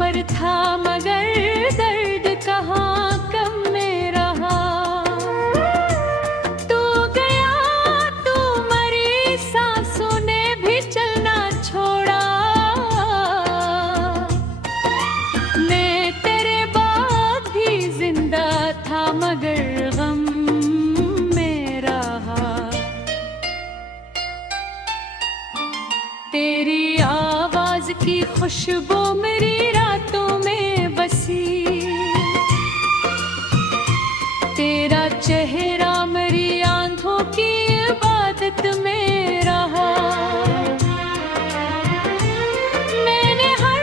पर था मगर दर्द कहाँ कम में रहा। तू गया तू मरी, सांसों ने भी चलना छोड़ा। मैं तेरे बाद भी जिंदा था मगर गम में रहा। तेरी आवाज की खुशबू मेरी रातों में बसी, तेरा चेहरा मेरी आंखों की इबादत में रहा। मैंने हर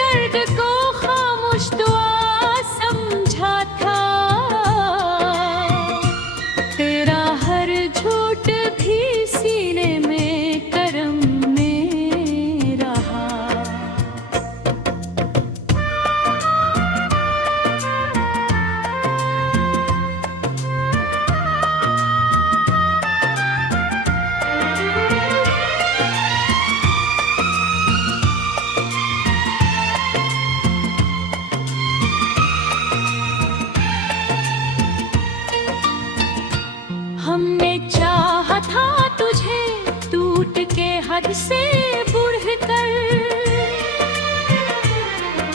दर्द को खामोश दुआ समझा था, तेरा हर झूठ भी सीने में करम में रहा। हमने चाहा था तुझे टूट के हद से बढ़कर,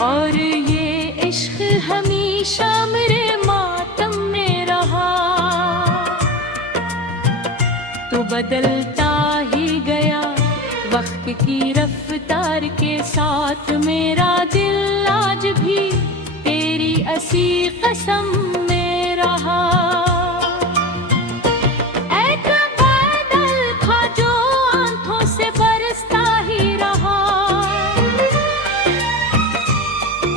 और ये इश्क हमेशा मेरे मातम में रहा। तो बदलता ही गया वक्त की रफ्तार के साथ, मेरा दिल आज भी तेरी असी कसम में रहा। एक बादल था जो आंखों से बरसता ही रहा,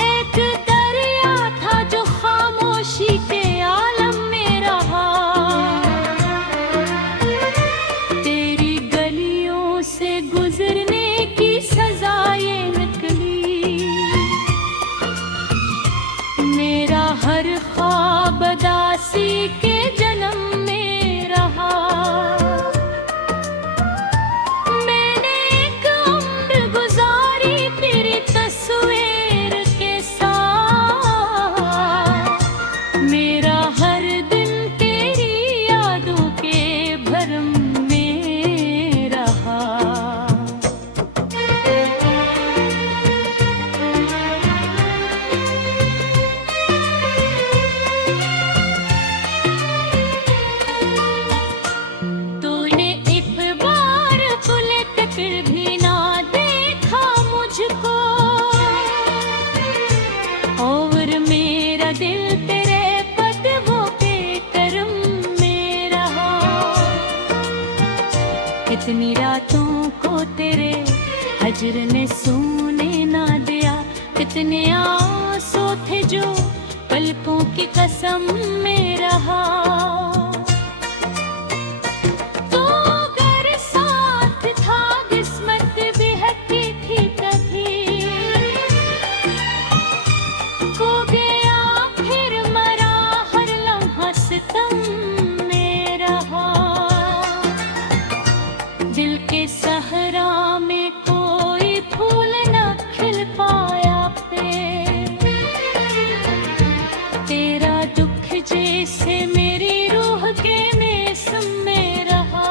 एक दरिया था जो खामोशी के आलम में रहा। तेरी गलियों से गुजरने की सजा ये निकली, मेरा हर ख्वाब दासी के जन्म में रहा। मैंने एक उम्र गुजारी तेरी तस्वीर के साथ, मेरा हर दिन तेरी यादों के भरम में रहा। तूने एक बार पलट कर भी ना देखा मुझको, और मेरा दिल तेरे कदमों पे करम में रहा। कितनी रातों को तेरे हजर ने सोने ना दिया, कितने आंसू थे जो पलकों की कसम में रहा। तू अगर साथ था किस्मत बहकी थी कभी, खो गया फिर मरा हर लम्हा सितम में रहा। दिल के सहरा में कोई फूल न खिल पाया पे, तेरा दुख जैसे मेरी रूह के मौसम में रहा।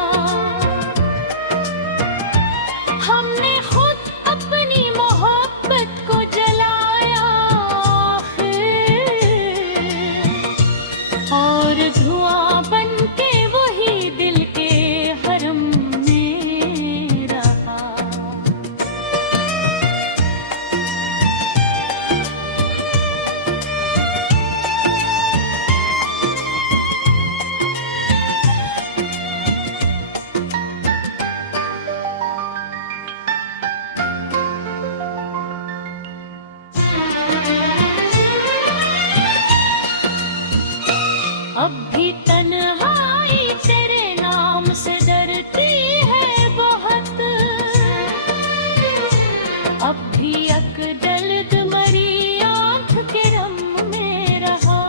हमने खुद अपनी मोहब्बत को जलाया और धुआं बन के वही दिल के हरम में रहा। अब भी तन्हाई तेरे नाम से डरती है बहुत, अब भी अकदल्द मरी आंख के रम में रहा।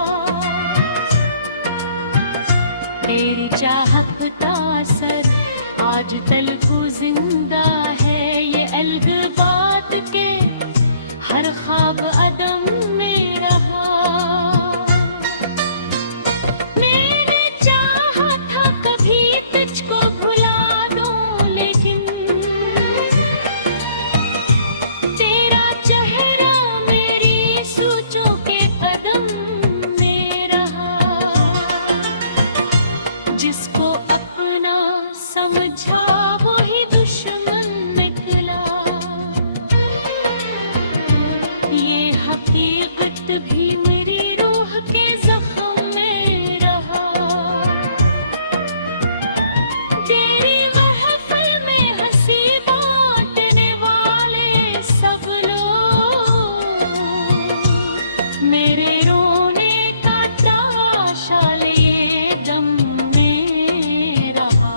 तेरी चाहत का असर आज तल को जिंदा है, ये अलग बात के हर ख्वाब अदम में रहा। मैंने चाहा था कभी तुझको भुला दूं, लेकिन तेरा चेहरा मेरी सोचों के कदम में रहा। जिसको अपना समझा वही दुश्मन निकला। ये हकीकत भी मेरी रूह के जख्म में रहा। तेरी महफिल में हंसी बांटने वाले सब लोग मेरे रोने का तमाशा लिए दम में रहा।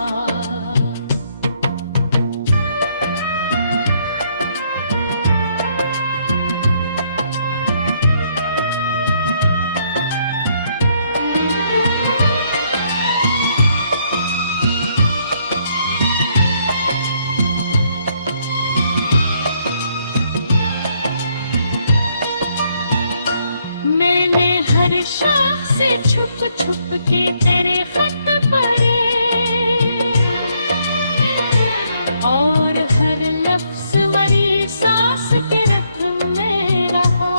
मैंने हर शाख से छुप छुप के तेरे खत पढ़े, और हर लफ्ज मरी सांस के रत्न में रहा।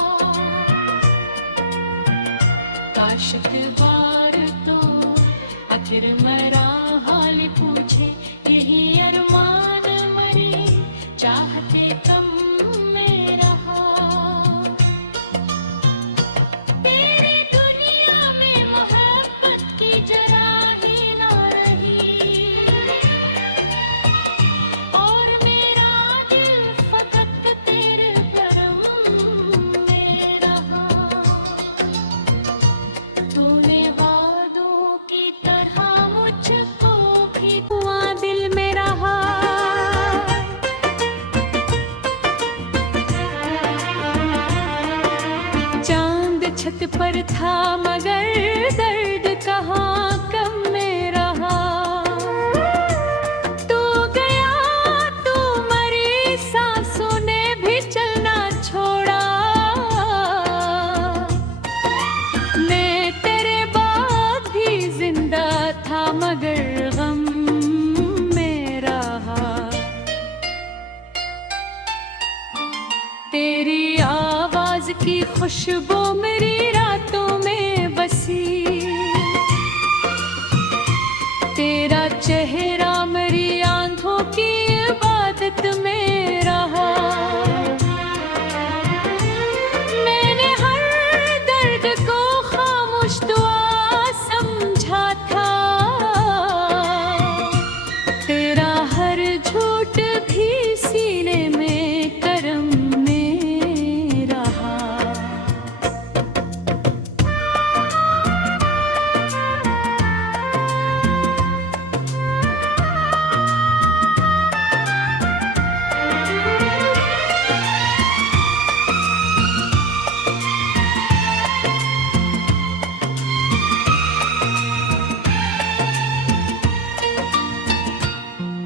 काश एक बार तो आखिर मेरा हाल पूछे, यही अरमान मरी चाहते कम में रहा। तेरी दुनिया में मोहब्बत की जरा ही ना रही, और मेरा दिल फकत तेरे करम में रहा। तूने वादों की तरह मुझको भी हुआ दिल में रहा। चांद छत पर था मगर दर्द कहाँ कम में रहा। तू गया तू मरी सांसों ने भी चलना छोड़ा। मैं तेरे बाद भी जिंदा था मगर गम में रहा। तेरी आवाज की खुशबू मेरी रातों में बसी। तेरा चेहरा मेरी आंखों की इबादत में रहा। मैंने हर दर्द को खामोश दुआ समझा था। तेरा हर झूठ भी सीने में करम में रहा।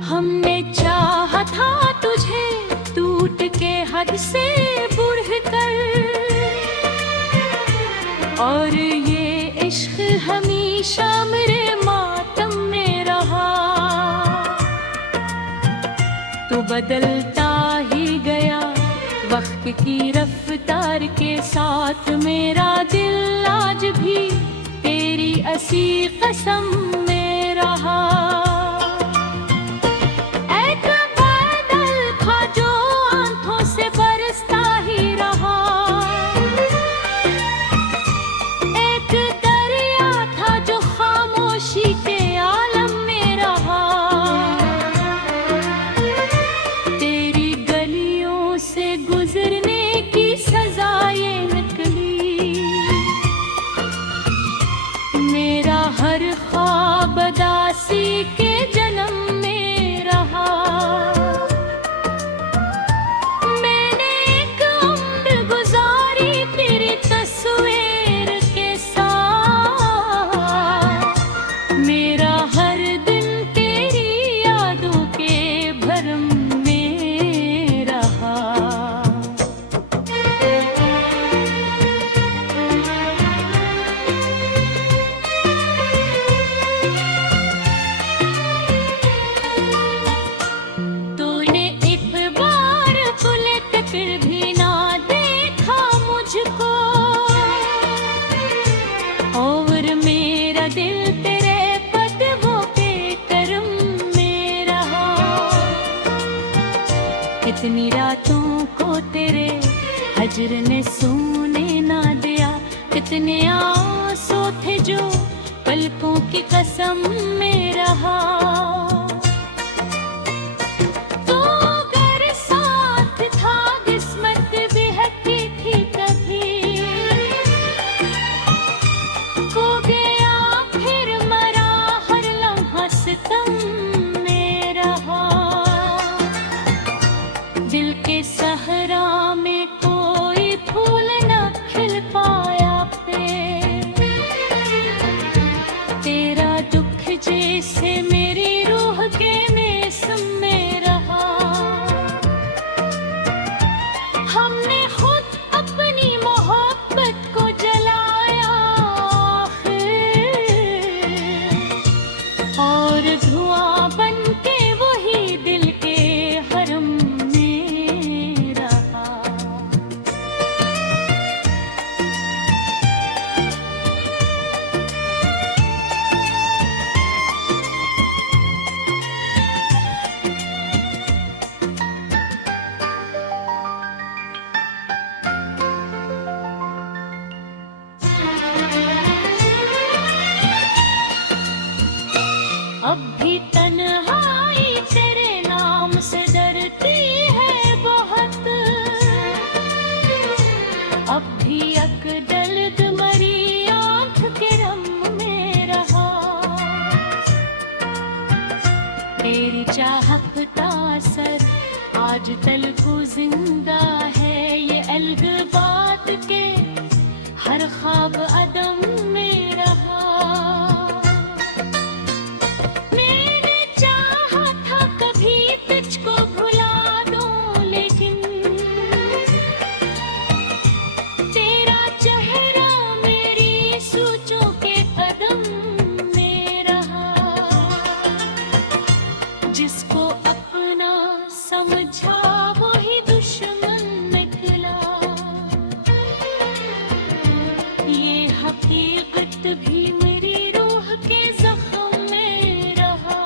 हमने चाहा था तुझे टूट के हद से बढ़कर, और ये इश्क हमेशा मेरे मातम में रहा। तो बदलता ही गया वक्त की रफ्तार के साथ। मेरा दिल आज भी तेरी असी कसम में रहा। एक बादल था जो आंखों से बरसता ही रहा। एक दरिया था जो खामोशी के आलम में रहा। तेरी गलियों से गुजरने की सजा ये निकली। मेरा हर ख्वाब दासी के हजर ने सोने ना दिया, कितने आंसू थे जो पलकों की कसम में रहा। तो अगर साथ था किस्मत भी हटी थी कभी, खो गया फिर मरा हर लम्हा सितम में रहा। दिल के सहरा में कोई फूल न खिल पाया पे, तेरा दुख जैसे मेरी रूह के मौसम में रहा। हमने खुद अपनी मोहब्बत को जलाया और धुआं बन के वही दिल के हरम में रहा। अब भी तन्हाई तेरे नाम से डरती है बहुत, अब भी अकदल्द मरी आंख के रम में रहा। तेरी चाहत का असर आज तल को जिंदा है, ये अलग बात के हर ख्वाब अदम में रहा। मैंने चाहा था कभी तुझको भुला दूं, लेकिन तेरा चेहरा मेरी सोचों के कदम में रहा। जिसको अपना समझा वही दुश्मन निकला, ये हकीकत भी मेरी रूह के जख्म में रहा।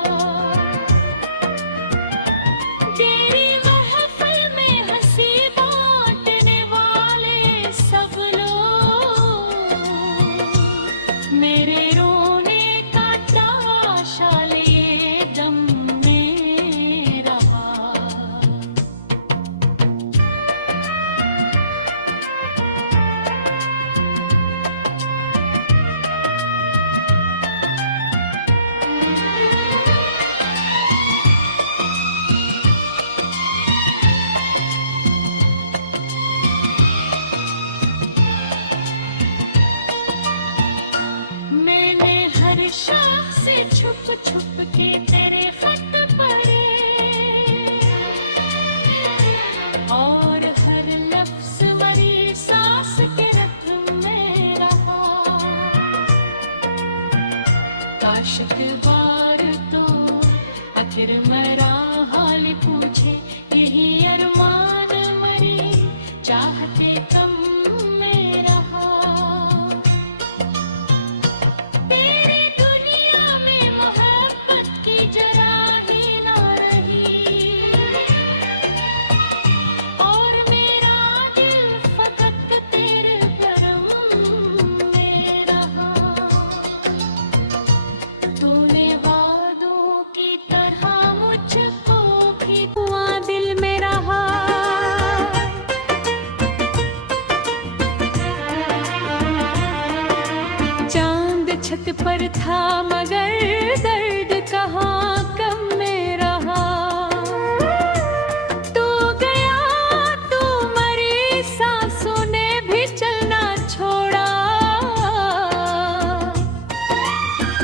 तेरी महफिल में हंसी बांटने वाले सब लोग मेरे रोने का तमाशा लिए दम में रहा। मैंने हर शाख से छुप छुप के तेरे खत पढ़े, और हर लफ्ज मरी सांस के रथ में रहा। काश एक बार तो आखिर मेरा हाल पूछे, यही अरमान मरी चाहते कम में रहा। तेरी दुनिया में मोहब्बत की जरा ही ना रही, और मेरा दिल फकत तेरे करम में रहा। तूने वादों की तरह मुझको भी हुआ दिल में रहा। चांद छत पर था मगर दर्द कहाँ कम में रहा। तू गया तू मरी सांसों ने भी चलना छोड़ा।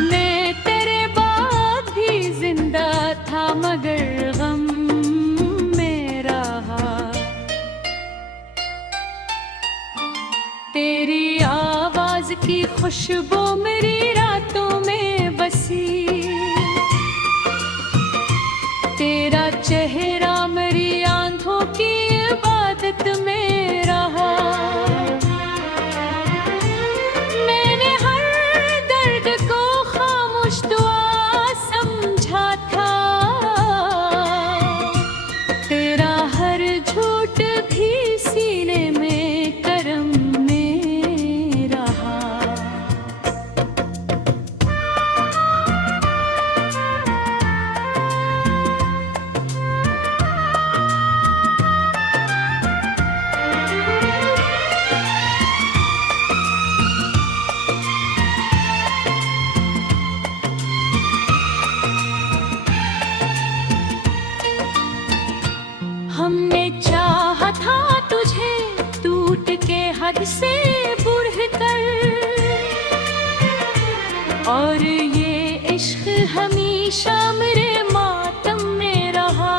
मैं तेरे बाद भी जिंदा था मगर गम में रहा। तेरी आवाज की खुशबू मेरी रातों में बसी, तेरा चेहरा मेरी आंखों की इबादत में रहा। मैंने हर दर्द को खामोश दुआ समझा था, तेरा हर झूठ भी सीने में इश्क हमेशा मेरे मातम में रहा,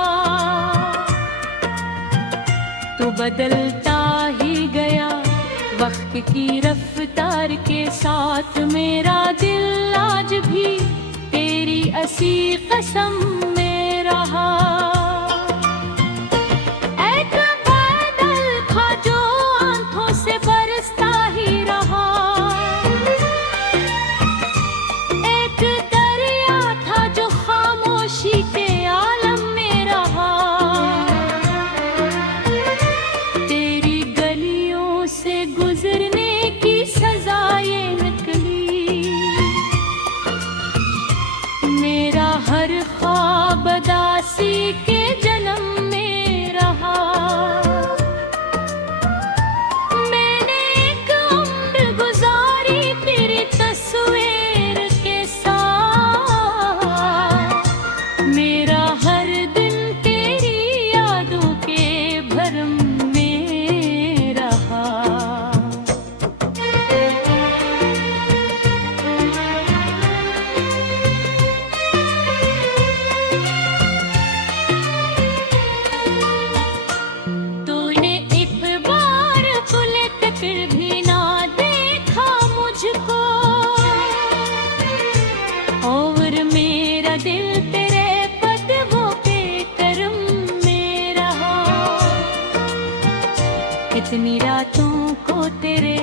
तो बदलता ही गया वक्त की रफ्तार के साथ। मेरा दिल आज भी तेरी असी कसम में रहा। एक बादल था जो आंखों से बरसता ही रहा, एक दरिया था जो खामोशी के आलम में रहा। तेरी गलियों से गुजरने की सजा ये निकली, मेरा हर ख्वाब दासी के जन्म में रहा। मैंने एक उम्र गुजारी तेरी तस्वीर के साथ, मेरा हर दिन तेरी यादों के भरम में रहा। तूने एक बार पलट कर भी ना देखा मुझको, और मेरा दिल तेरे कदमों के करम में रहा। कितनी रातों को तेरे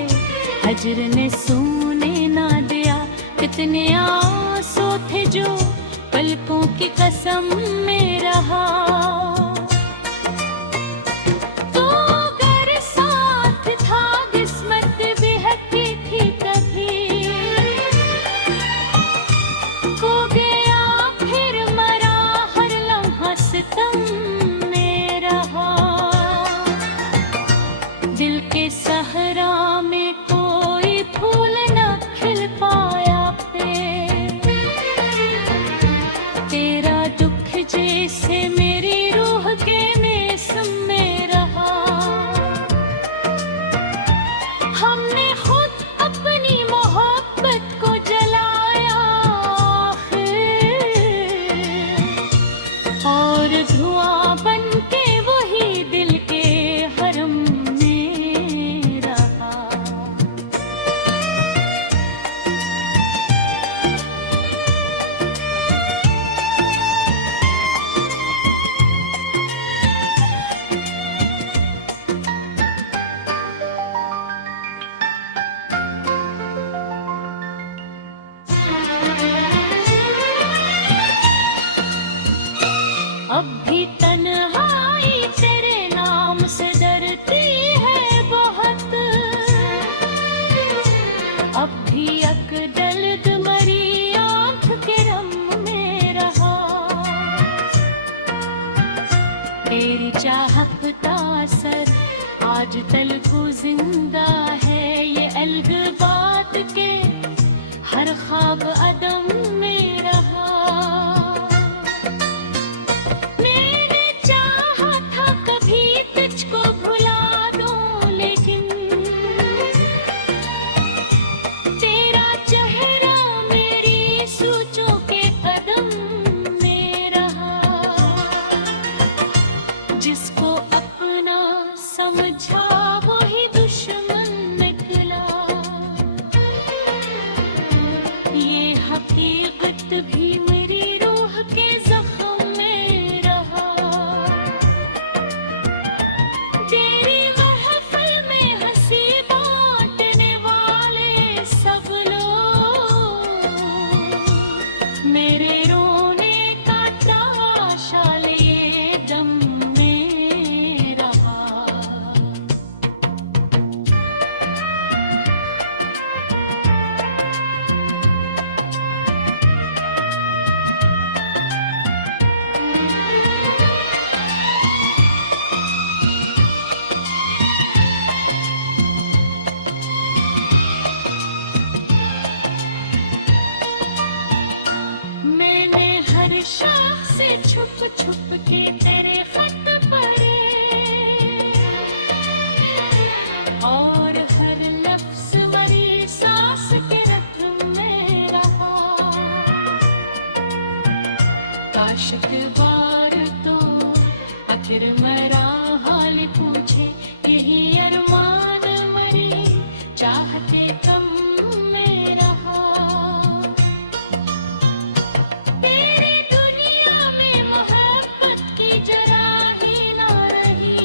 हजर ने सोने ना दिया, कितने आंसू थे जो पलकों की कसम में रहा। तू अगर साथ था किस्मत बहकी थी तभी, खो गया फिर मरा हर लम्हा सितम में रहा। दिल के सहरा में कोई फूल न खिल पाया तेरा दुख जैसे मेरी रूह के मौसम में रहा। हमने खुद अपनी मोहब्बत को जलाया और धुआं बन के वही दिल के हरम में रहा। अब भी तन्हाई तेरे नाम से डरती है बहुत, अब भी अकदल्द मरी आंख के रम में रहा। तेरी चाहत का असर आज तलको जिंदा है, ये अलग बात के हर ख्वाब अदम में रहा। मैंने चाहा था कभी तुझको भुला दूं, लेकिन तेरा चेहरा मेरी सोचों के कदम में रहा। जिसको अपना समझा वही दुश्मन निकला, ये हकीकत भी मेरी रूह के जख्म में रहा। तेरी महफिल में हंसी बांटने वाले सब लोग मेरे रोने का तमाशा लिए दम में रहा। मैंने हर शख्स से छुप छुप के तेरे खत पढ़े, और हर लफ्ज मरी सांस के रत्न में रहा। काशिक बार तो अतिर मरा हाल पूछे, यही अरमान मरी चाहते कम में रहा। तेरी दुनिया में मोहब्बत की जरा ही ना रही,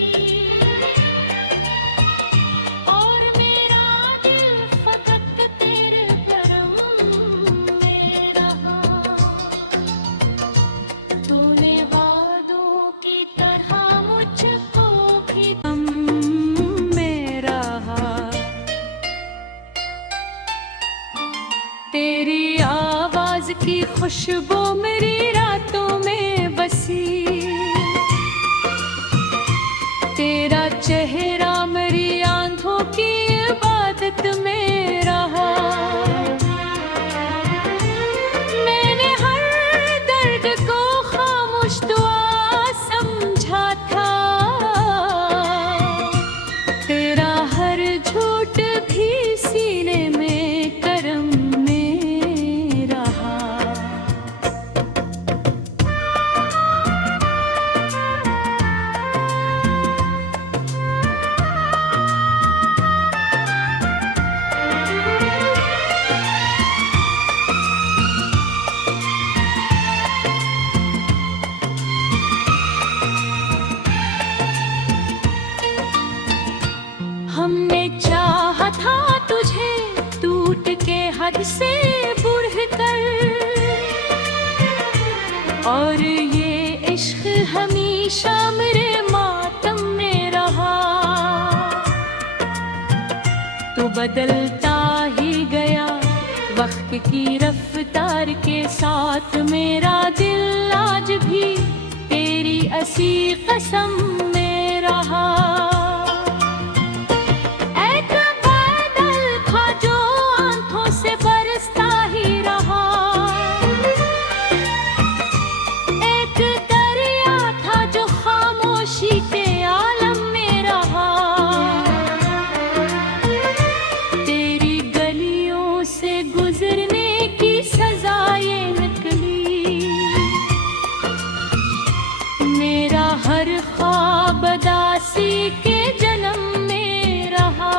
और मेरा दिल फकत तेरे करम में रहा। तूने वादों की तरह मुझको भी गम में रहा। तेरी आवाज की खुशबू मेरी रातों में बसी, तेरा चेहरा मेरी आंखों की इबादत में रहा। मैंने हर दर्द को खामोश दुआ समझा था, तेरा हर झूठ भी सीने में करम में रहा। हमने चाहा था तुझे टूट के हद से बढ़कर, और ये इश्क हमेशा मेरे मातम में रहा। तो बदलता ही गया वक्त की रफ्तार के साथ, मेरा दिल आज भी तेरी असी कसम में रहा। एक बादल था जो आंखों से बरसता ही रहा, एक दरिया था जो खामोशी के आलम में रहा। तेरी गलियों से गुजरने की सजा ये निकली, मेरा हर ख्वाब दासी के जन्म में रहा।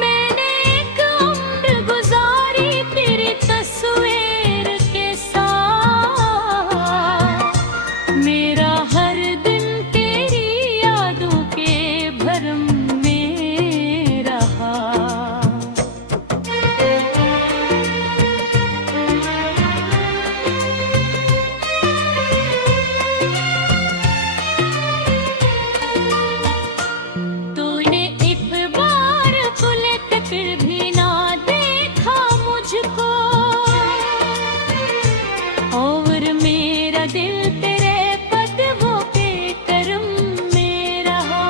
मैंने एक उम्र गुजारी तेरी तस्वीर के साथ, मेरा हर दिन तेरी यादों के भरम में रहा। तूने एक बार पलट कर भी ना देखा मुझको, और मेरा दिल तेरे कदमों पे करम में रहा।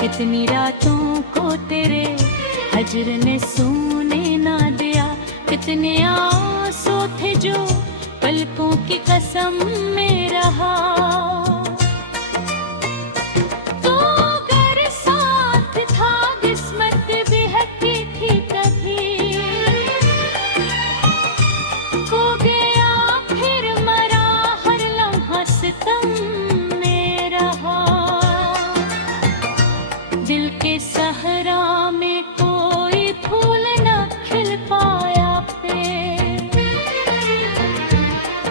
कितनी रातों को तेरे हजर ने सोने ना दिया, कितने आंसू थे जो पलकों की कसम में रहा। तो अगर साथ था किस्मत बहकी थी कभी, खो गया फिर मरा हर लम्हा सितम में रहा। दिल के सहरा में कोई फूल न खिल पाया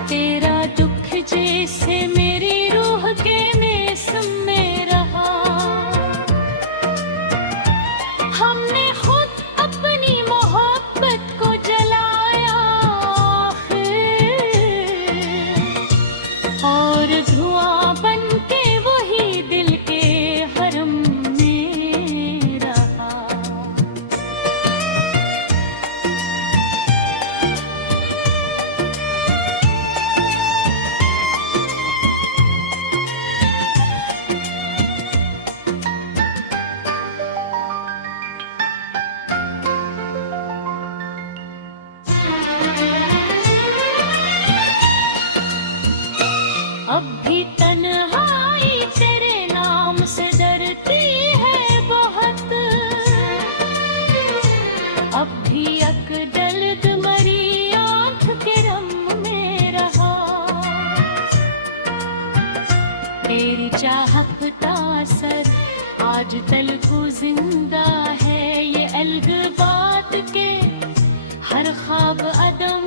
तेरा दुख जैसे मेरी रूह के मौसम में रहा। हमने खुद अपनी मोहब्बत को जलाया और धुआं बन के वही दिल के हरम में रहा। अब भी तन्हाई तेरे नाम से डरती है बहुत, अब भी अकदल्द मरी चाहता सर आज तलको जिंदा है ये अलग बात के हर ख्वाब अदम